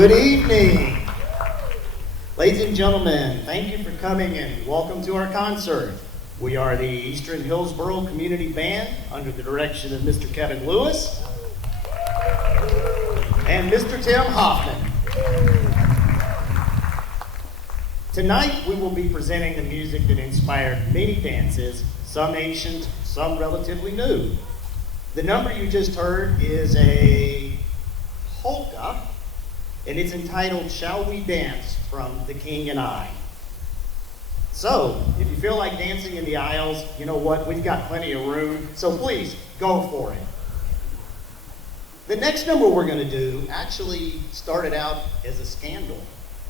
Good evening. Ladies and gentlemen, thank you for coming and welcome to our concert. We are the Eastern Hillsborough Community Band under the direction of Mr. Kevin Lewis and Mr. Tim Hoffman. Tonight we will be presenting the music that inspired many dances, some ancient, some relatively new. The number you just heard is a polka, and it's entitled Shall We Dance from The King and I. So, if you feel like dancing in the aisles, you know what, we've got plenty of room, so please, go for it. The next number we're going to do actually started out as a scandal.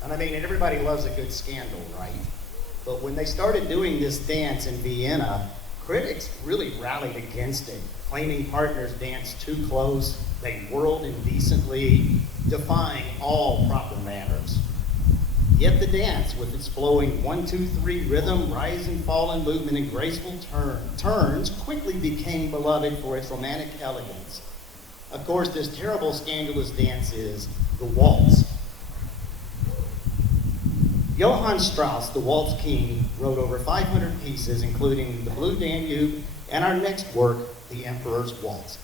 And I mean, everybody loves a good scandal, right? But when they started doing this dance in Vienna, critics really rallied against it, claiming partners danced too close, they whirled indecently, defying all proper manners. Yet the dance, with its flowing 1-2-3 rhythm, rise and fall in movement, and graceful turns, quickly became beloved for its romantic elegance. Of course, this terrible, scandalous dance is the waltz. Johann Strauss, the Waltz King, wrote over 500 pieces, including The Blue Danube and our next work, The Emperor's Waltz.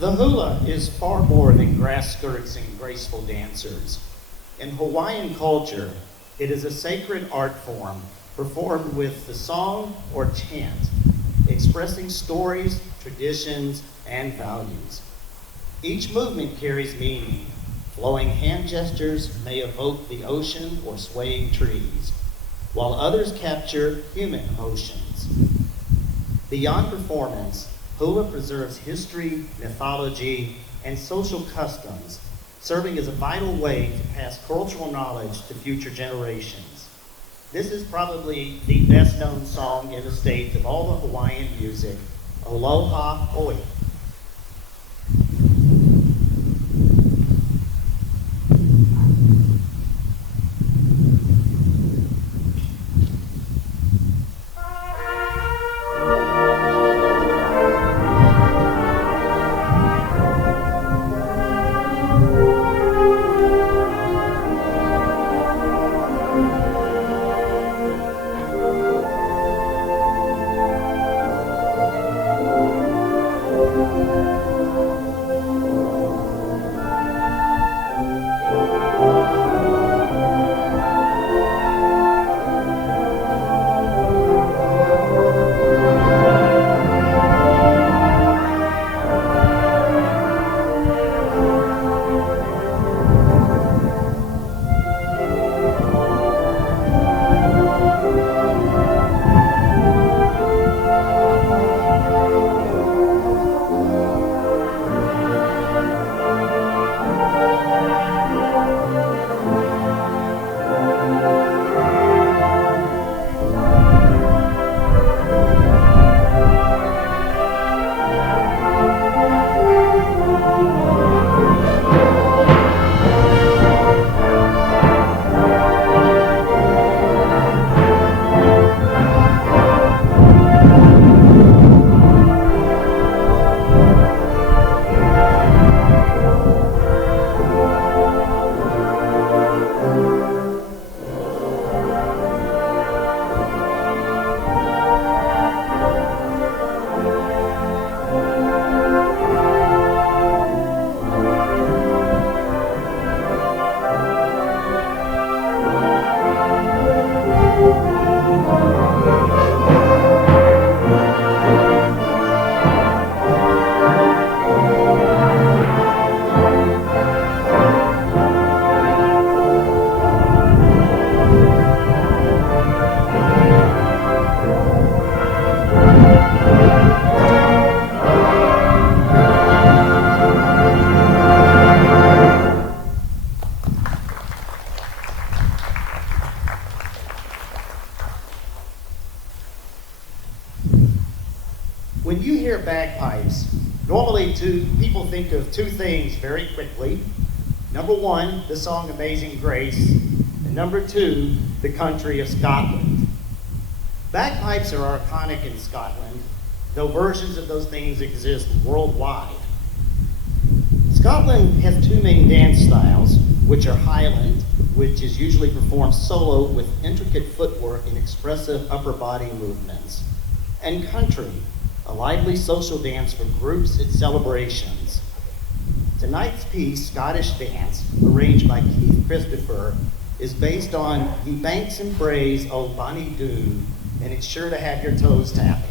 The hula is far more than grass skirts and graceful dancers. In Hawaiian culture, it is a sacred art form performed with the song or chant, expressing stories, traditions, and values. Each movement carries meaning. Flowing hand gestures may evoke the ocean or swaying trees, while others capture human emotions. Beyond performance, hula preserves history, mythology, and social customs, serving as a vital way to pass cultural knowledge to future generations. This is probably the best known song in the state of all the Hawaiian music, Aloha Oi. When you hear bagpipes, normally people think of two things very quickly. Number one, the song Amazing Grace, and number two, the country of Scotland. Bagpipes are iconic in Scotland, though versions of those things exist worldwide. Scotland has two main dance styles, which are Highland, which is usually performed solo with intricate footwork and expressive upper body movements, and country, a lively social dance for groups at celebrations. Tonight's piece, Scottish Dance, arranged by Keith Christopher, is based on Ye Banks and Braes O Bonnie Doon, and it's sure to have your toes tapping.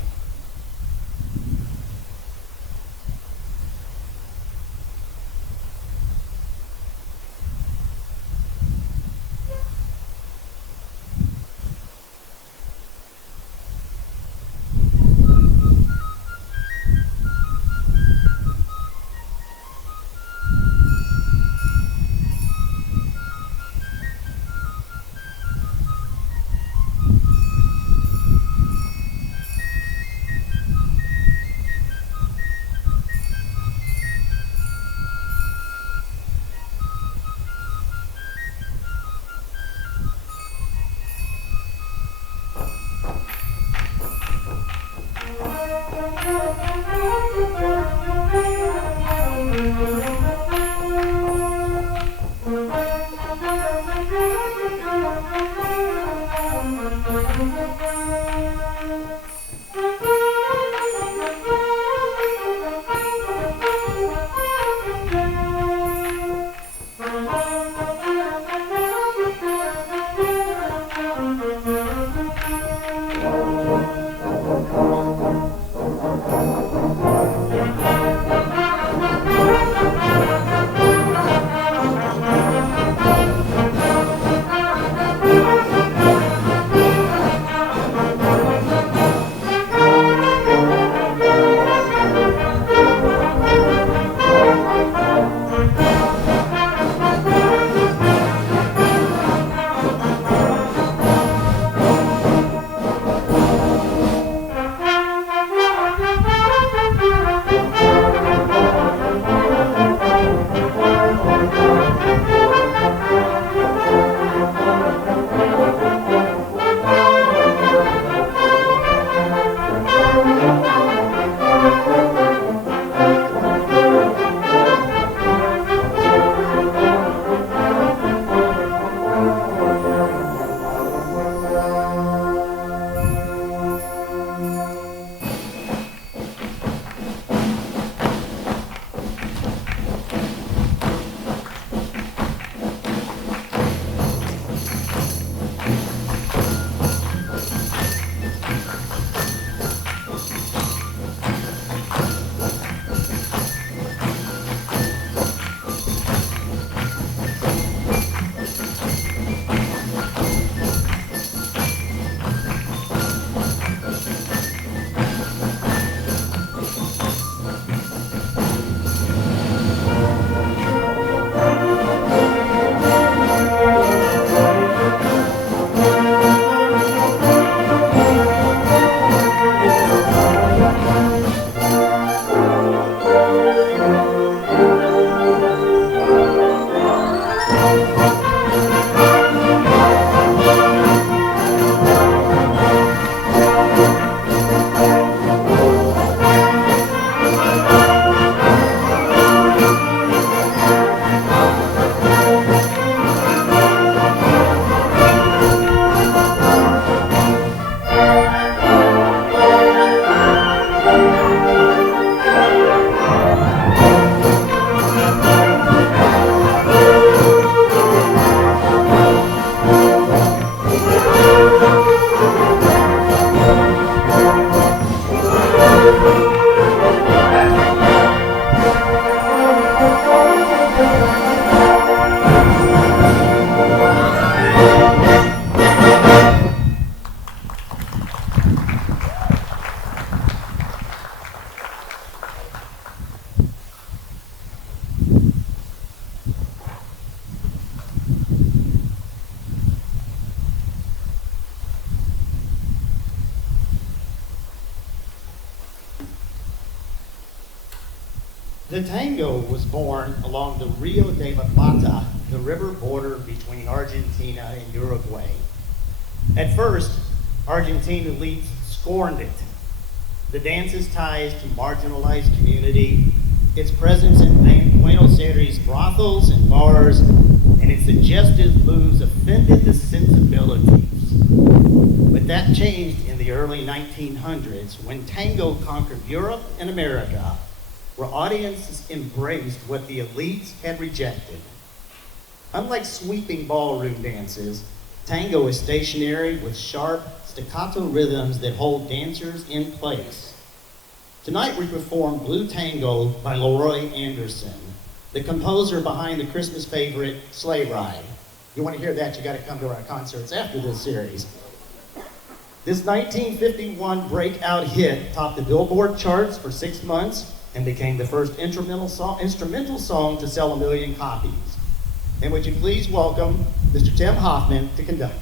The tango was born along the Rio de la Plata, the river border between Argentina and Uruguay. At first, Argentine elites scorned it. The dance's ties to marginalized community, its presence in Buenos Aires brothels and bars, and its suggestive moves offended the sensibilities. But that changed in the early 1900s when tango conquered Europe and America, where audiences embraced what the elites had rejected. Unlike sweeping ballroom dances, tango is stationary with sharp, staccato rhythms that hold dancers in place. Tonight we perform Blue Tango by Leroy Anderson, the composer behind the Christmas favorite, Sleigh Ride. You want to hear that, you got to come to our concerts after this series. This 1951 breakout hit topped the Billboard charts for 6 months and became the first instrumental song to sell 1 million copies. And would you please welcome Mr. Tim Hoffman to conduct.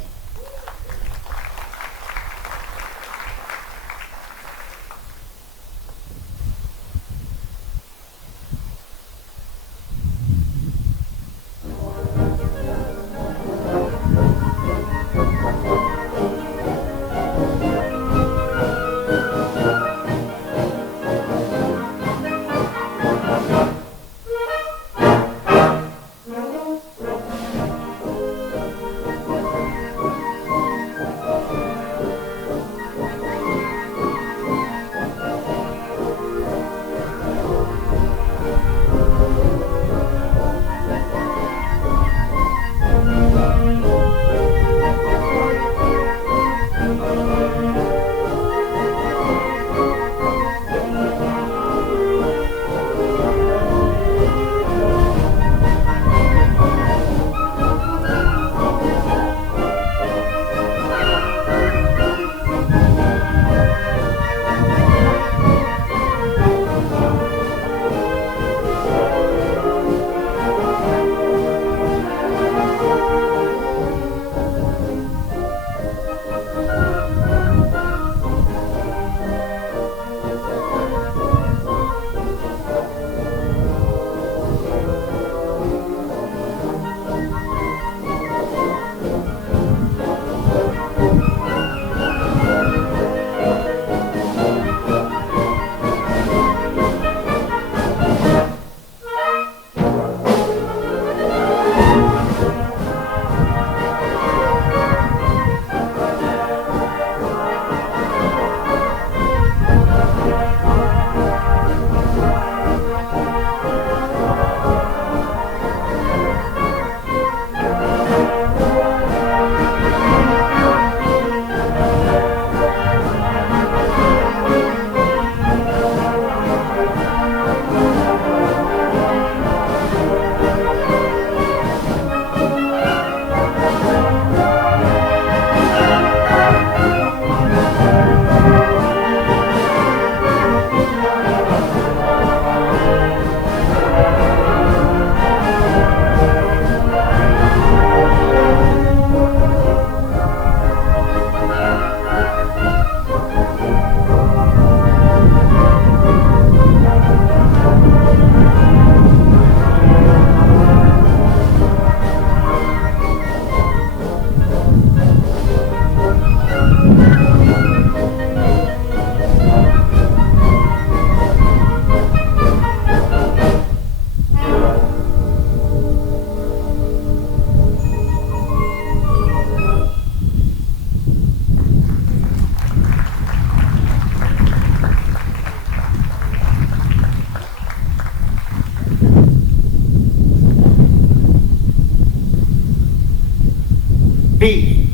Beef.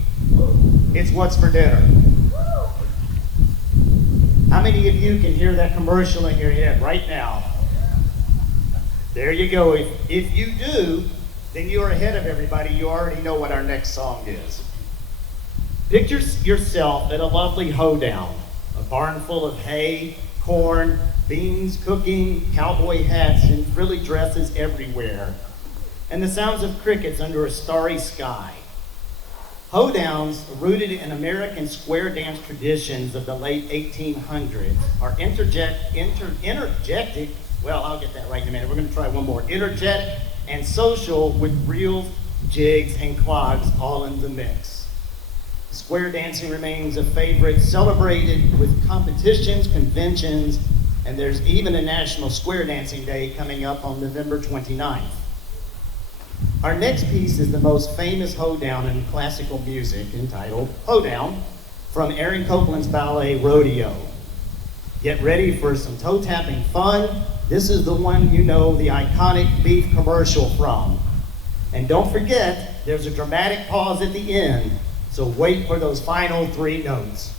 It's what's for dinner. How many of you can hear that commercial in your head right now? There you go. If you do, then you're ahead of everybody. You already know what our next song is. Picture yourself at a lovely hoedown, a barn full of hay, corn, beans, cooking, cowboy hats, and frilly dresses everywhere, and the sounds of crickets under a starry sky. Hoedowns, rooted in American square dance traditions of the late 1800s, are interjected Well, I'll get that right in a minute. We're going to try one more. Energetic and social with reels, jigs, and clogs all in the mix. Square dancing remains a favorite, celebrated with competitions, conventions, and there's even a National Square Dancing Day coming up on November 29th. Our next piece is the most famous hoedown in classical music, entitled Hoedown, from Aaron Copland's ballet Rodeo. Get ready for some toe-tapping fun. This is the one you know the iconic beef commercial from. And don't forget, there's a dramatic pause at the end, so wait for those final 3 notes.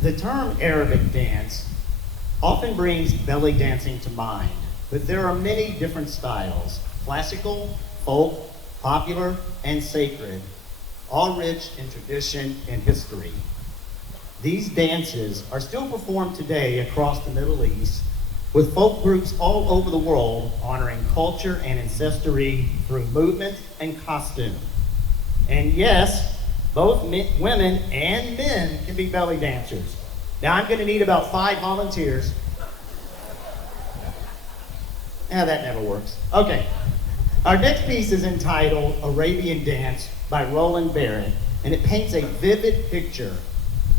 The term Arabic dance often brings belly dancing to mind, but there are many different styles: classical, folk, popular, and sacred, all rich in tradition and history. These dances are still performed today across the Middle East, with folk groups all over the world honoring culture and ancestry through movement and costume. And yes, Both women and men can be belly dancers. Now I'm going to need about 5 volunteers. That never works. Okay. Our next piece is entitled Arabian Dance by Roland Barrett, and it paints a vivid picture.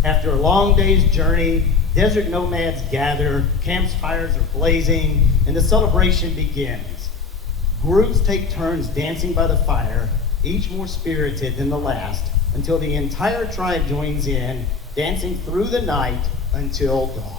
After a long day's journey, desert nomads gather, campfires are blazing, and the celebration begins. Groups take turns dancing by the fire, each more spirited than the last, until the entire tribe joins in, dancing through the night until dawn.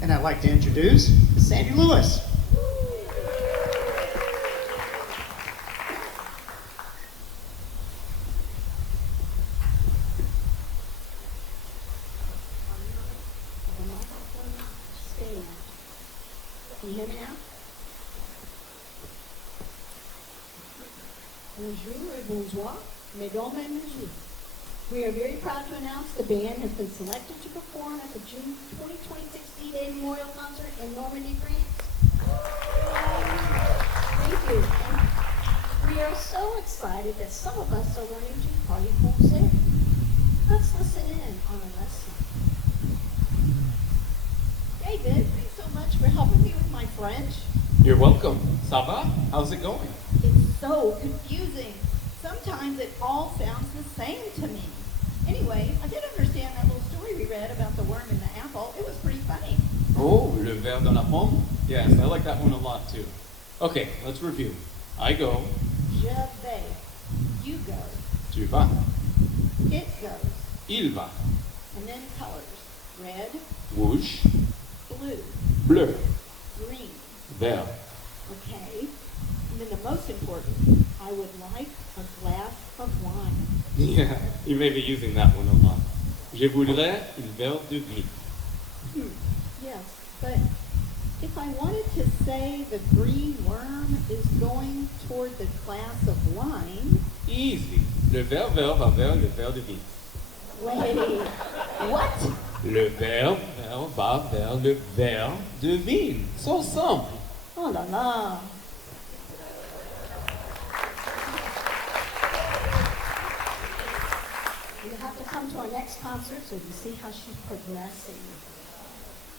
And I'd like to introduce Sandy Lewis. Can you hear me now? Bonjour et bonsoir, mesdames et messieurs. We are very proud to announce the band has been selected to perform at the June 2026 D-Day Memorial Concert in Normandy, France. Thank you. excited that some of us are learning to party français. Let's listen in on a lesson. David, thanks so much for helping me with my French. You're welcome. Ça va? How's it going? It's so confusing. Sometimes it all sounds the same to me. Anyway, I did understand that little story we read about the worm in the apple. It was pretty funny. Oh, le verre dans la pomme? Yes, I like that one a lot too. Okay, let's review. I go. Je vais. You go. Tu vas. It goes. Il va. And then colors. Red, Rouge. blue, Bleu. green. Vert. Okay. And then the most important, I would like a glass of wine. Yeah, you may be using that one a lot. Je voudrais un verre de vin. Yes, but if I wanted to say the green worm is going toward the glass of wine. Easy. Le verre vert va vers le verre de vin. Wait, what? Le verre vert va vers le verre de vin. So simple. Oh la la. You have to come to our next concert so you can see how she's progressing.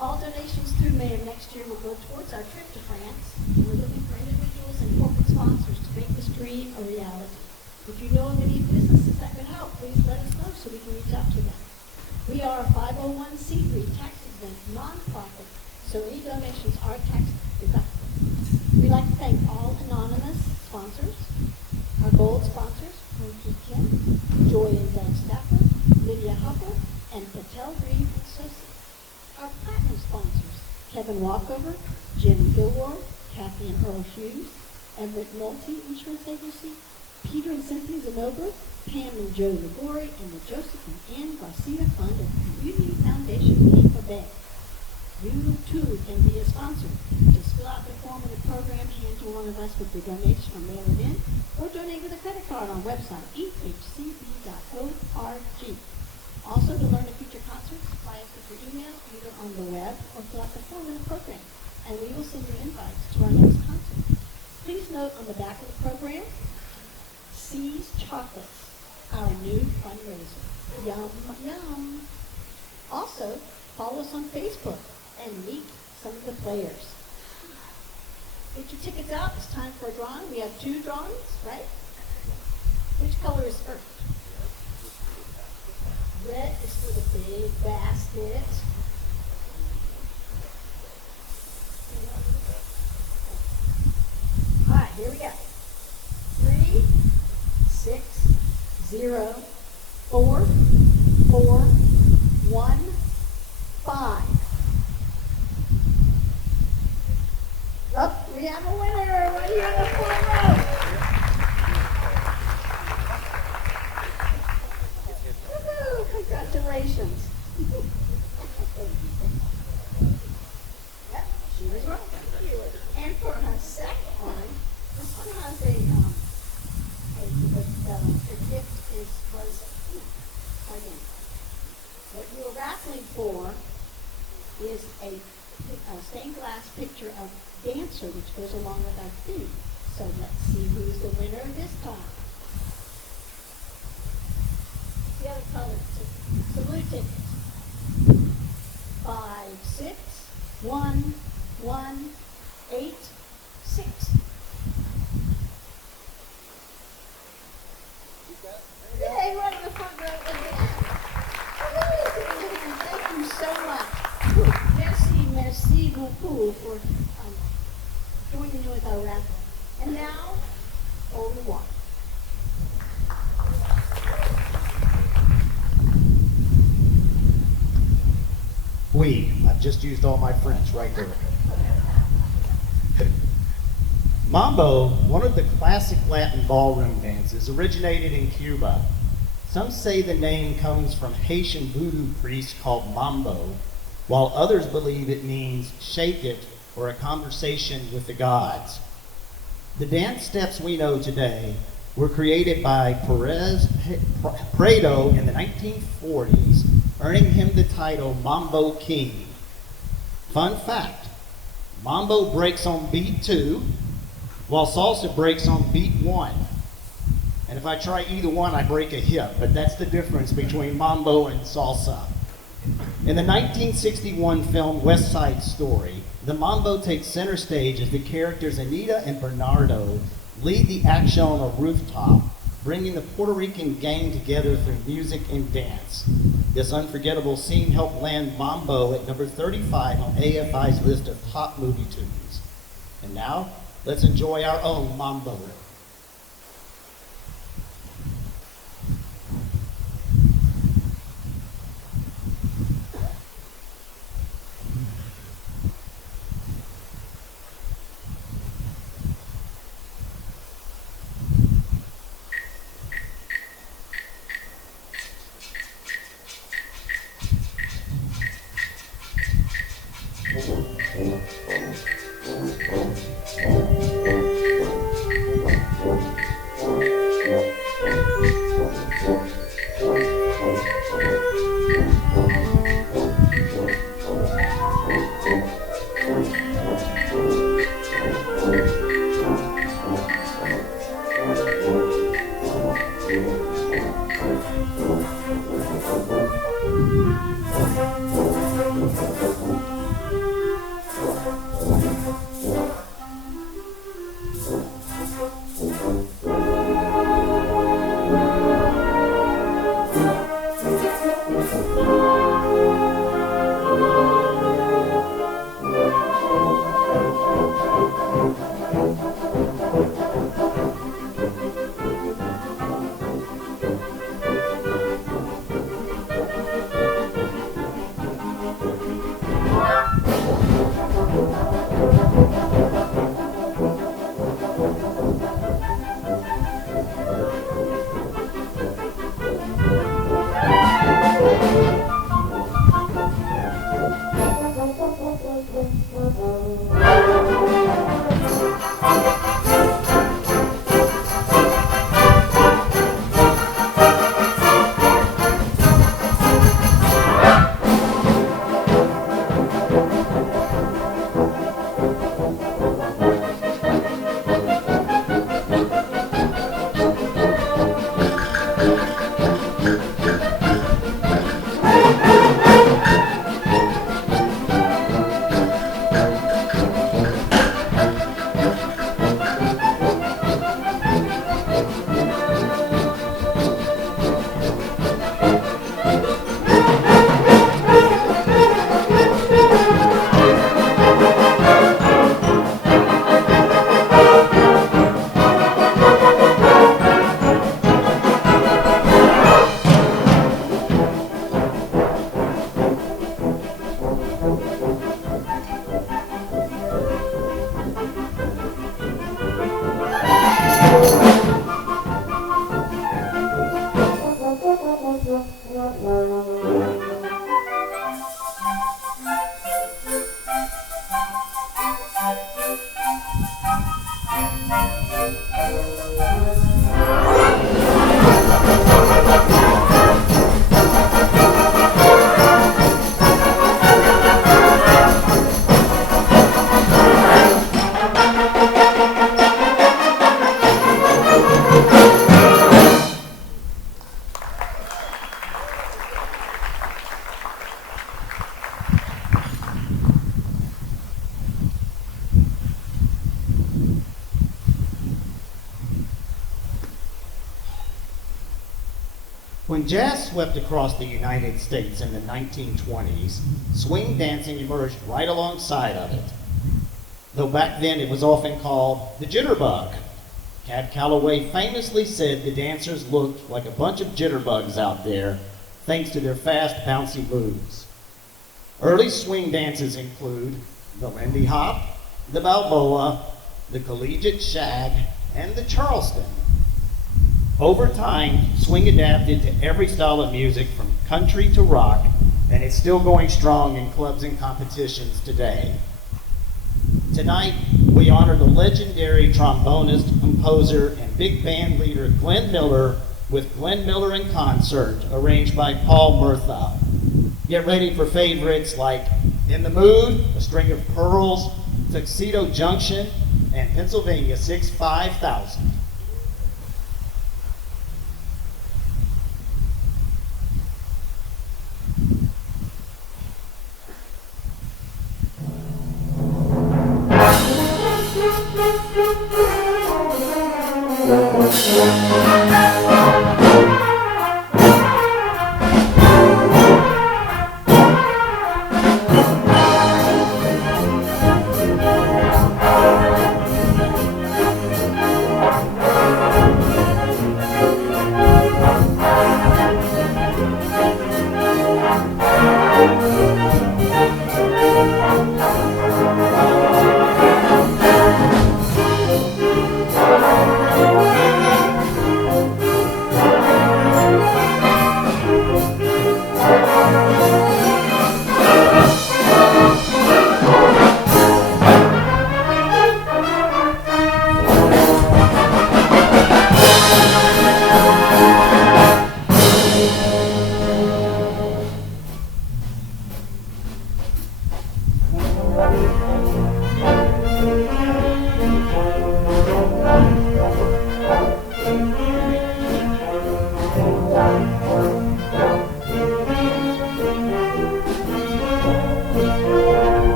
All donations through May of next year will go towards our trip to France. We're looking for individuals and corporate sponsors to make this dream a reality. If you know of any businesses that could help, please let us know so we can reach out to them. We are a 501c3 tax-exempt nonprofit, so any donations are tax deductible. We'd like to thank all anonymous sponsors, our gold sponsors, Hunky Kim, Joy and Doug Stafford, Lydia Hubbell, and Patel Green Associates. Our platinum sponsors, Kevin Walkover, Jim Gilmore, Kathy and Earl Hughes, Everett Multi Insurance Agency, Peter and Cynthia Zenobra, Pam and Joe Ligori, and the Joseph and Ann Garcia Fund of Community Foundation Tampa Bay. You too can be a sponsor. Just fill out the form in the program, hand to one of us with your donation or mail it in, or donate with a credit card on website ehcb.org. Also, to learn of future concerts, fly us with your email either on the web or fill out the form in the program, and we will send you invites to our next concert. Please note on the back of the program, C's Chocolates, our new fundraiser. Yum, yum. Also, follow us on Facebook and meet some of the players. Get your tickets out. It's time for a drawing. We have 2 drawings, right? Which color is first? Red is for the big basket. All right, here we go. 3, 6, 0, 4, 4, 1, 5. Up, we have a winner right here in the front row. Woohoo! Congratulations. Yep, she was right. And for her second one, this one has the gift what you were raffling for is a stained glass picture of Dancer, which goes along with our theme. So let's see who's the winner this time. The other color, so blue tickets. 5, 6, 1, 1, 8, 6. Yay, right in the front row again. Thank you so much. Merci beaucoup for joining with our raffle. And now, au revoir. Oui, I've just used all my French right there. Mambo, one of the classic Latin ballroom dances, originated in Cuba. Some say the name comes from Haitian voodoo priest called Mambo, while others believe it means shake it or a conversation with the gods. The dance steps we know today were created by Prado in the 1940s, earning him the title Mambo King. Fun fact, Mambo breaks on beat 2, while salsa breaks on beat 1. And if I try either one, I break a hip, but that's the difference between mambo and salsa. In the 1961 film West Side Story, the mambo takes center stage as the characters Anita and Bernardo lead the action on a rooftop, bringing the Puerto Rican gang together through music and dance. This unforgettable scene helped land mambo at number 35 on AFI's list of top movie tunes. And now, let's enjoy our own mambo. When jazz swept across the United States in the 1920s, swing dancing emerged right alongside of it. Though back then it was often called the jitterbug. Cab Calloway famously said the dancers looked like a bunch of jitterbugs out there, thanks to their fast, bouncy moves. Early swing dances include the Lindy Hop, the Balboa, the Collegiate Shag, and the Charleston. Over time, swing adapted to every style of music from country to rock, and it's still going strong in clubs and competitions today. Tonight, we honor the legendary trombonist, composer, and big band leader Glenn Miller with Glenn Miller in Concert, arranged by Paul Murtha. Get ready for favorites like In the Mood, A String of Pearls, Tuxedo Junction, and Pennsylvania 6 5000.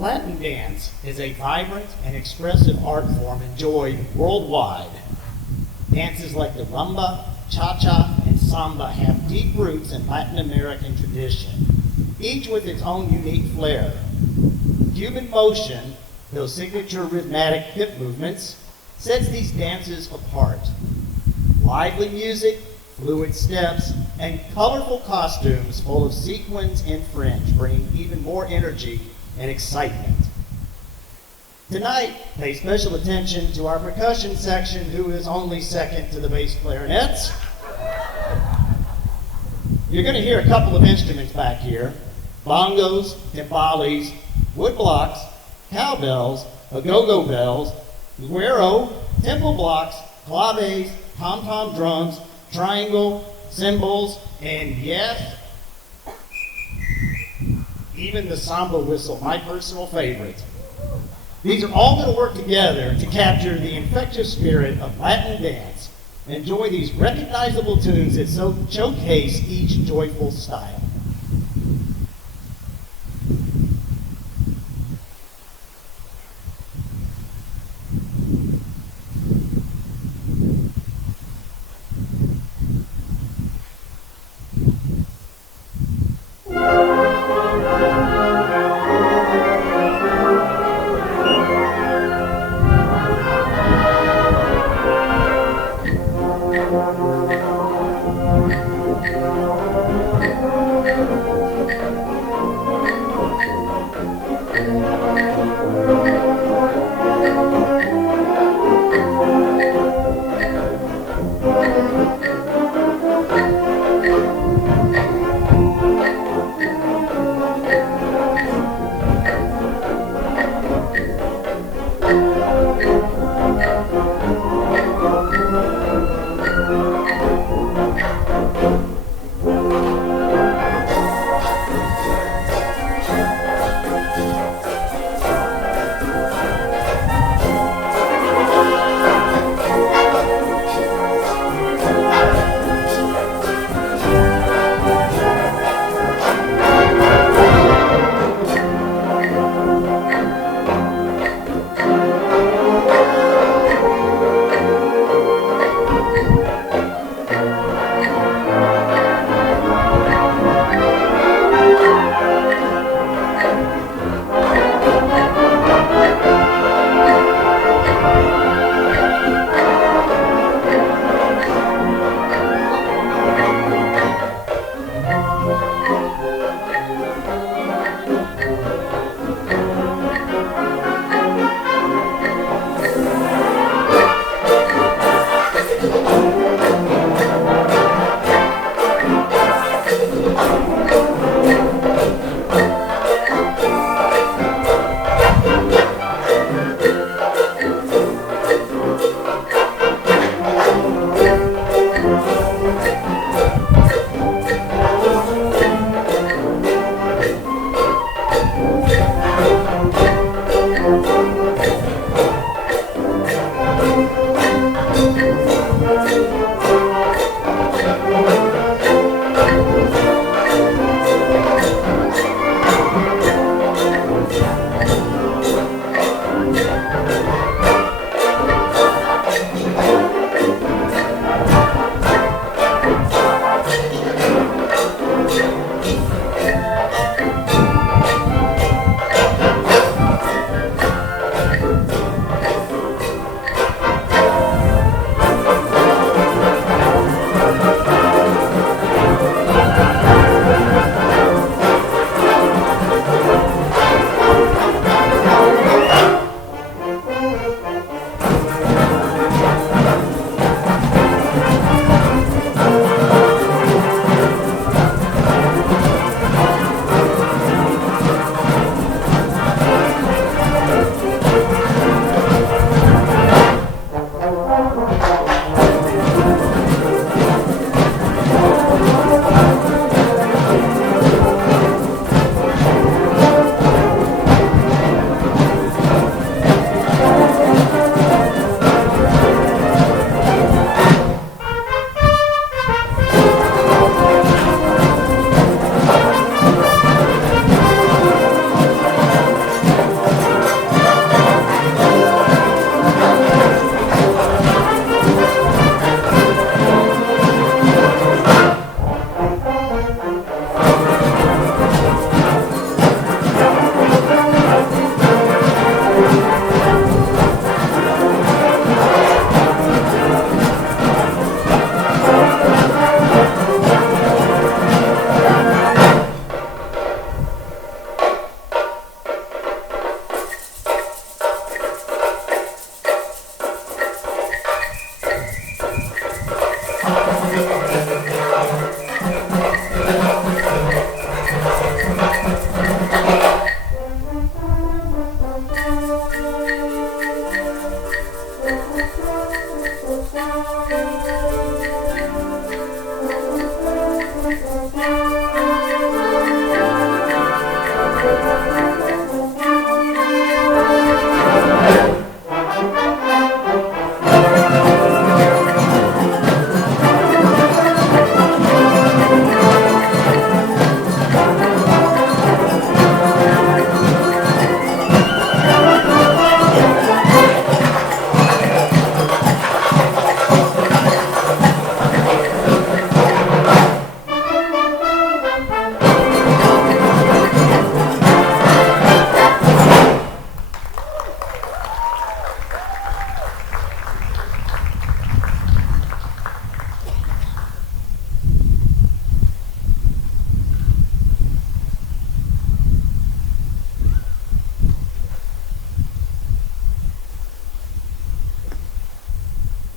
Latin dance is a vibrant and expressive art form enjoyed worldwide. Dances like the rumba, cha-cha, and samba have deep roots in Latin American tradition, each with its own unique flair. Cuban motion, those signature rhythmic hip movements, sets these dances apart. Lively music, fluid steps, and colorful costumes full of sequins and fringe bring even more energy and excitement. Tonight, pay special attention to our percussion section, who is only second to the bass clarinets. You're going to hear a couple of instruments back here: bongos, timbales, wood blocks, cowbells, agogo bells, güero, temple blocks, claves, tom-tom drums, triangle, cymbals, and yes, even the samba whistle, my personal favorite. These are all going to work together to capture the infectious spirit of Latin dance. Enjoy these recognizable tunes that showcase each joyful style.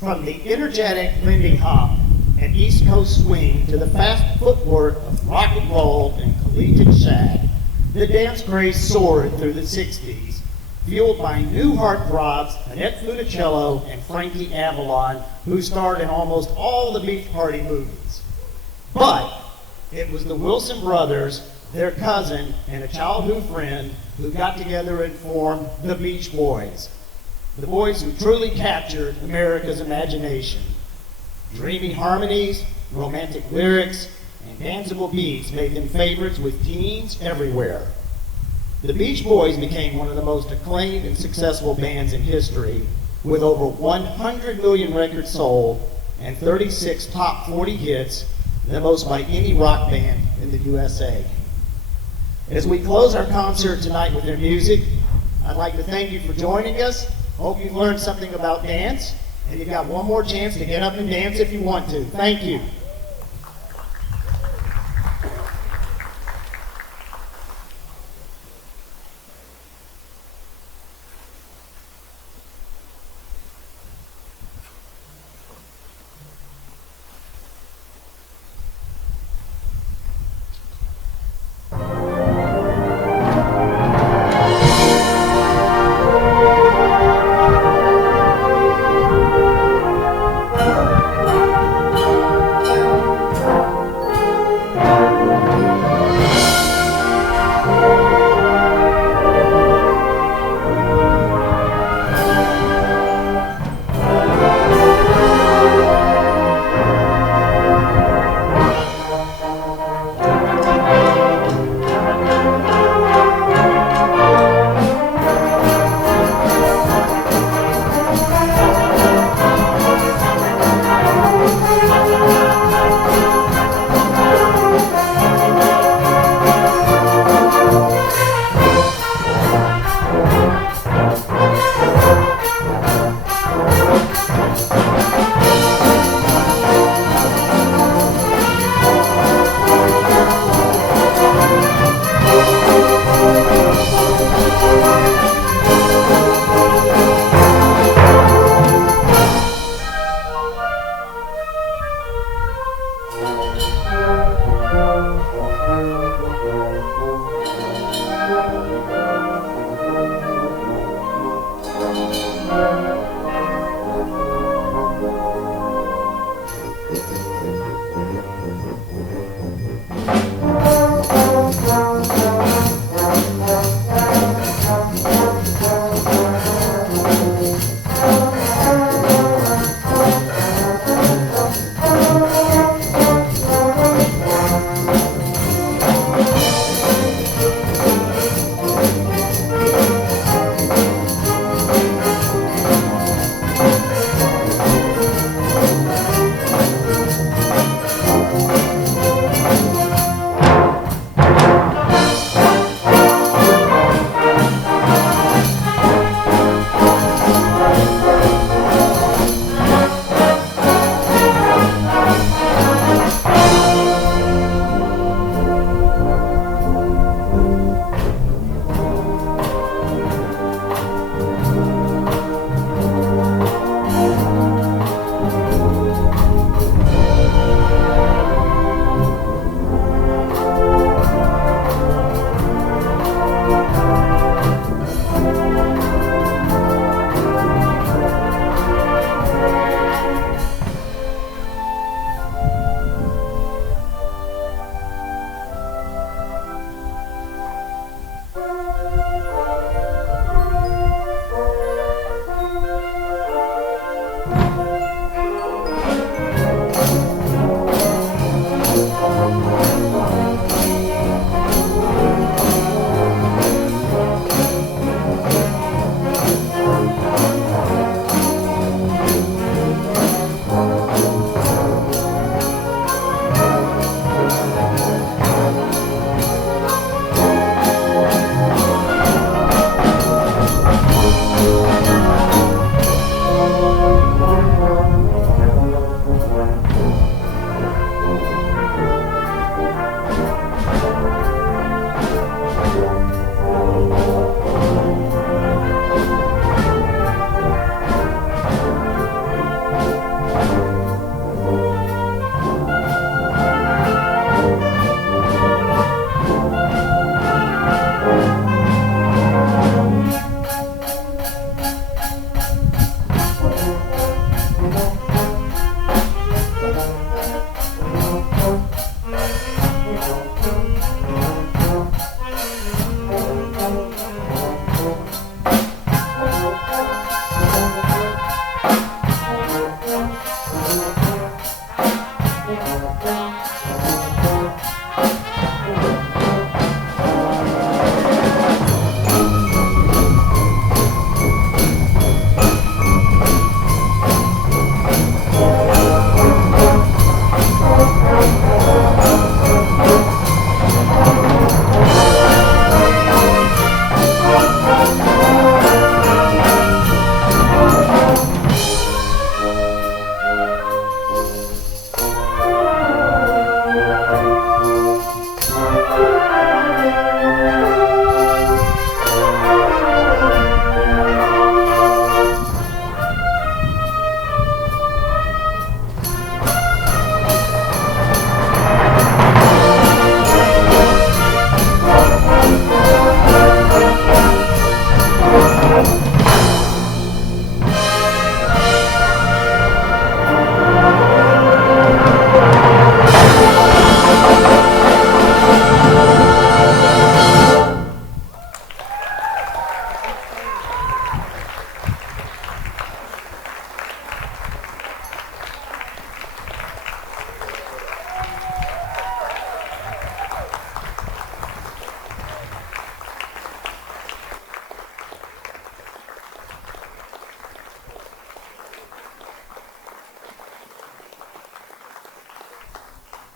From the energetic Lindy Hop and East Coast swing to the fast footwork of rock and roll and collegiate shag, the dance craze soared through the 60s, fueled by new heartthrobs Annette Funicello and Frankie Avalon, who starred in almost all the Beach Party movies. But it was the Wilson brothers, their cousin, and a childhood friend who got together and formed the Beach Boys. The boys who truly captured America's imagination. Dreamy harmonies, romantic lyrics, and danceable beats made them favorites with teens everywhere. The Beach Boys became one of the most acclaimed and successful bands in history, with over 100 million records sold and 36 top 40 hits, the most by any rock band in the USA. As we close our concert tonight with their music, I'd like to thank you for joining us. Hope you've learned something about dance, and you've got one more chance to get up and dance if you want to. Thank you.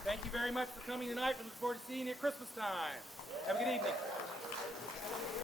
Thank you very much for coming tonight. We look forward to seeing you at Christmas time. Have a good evening.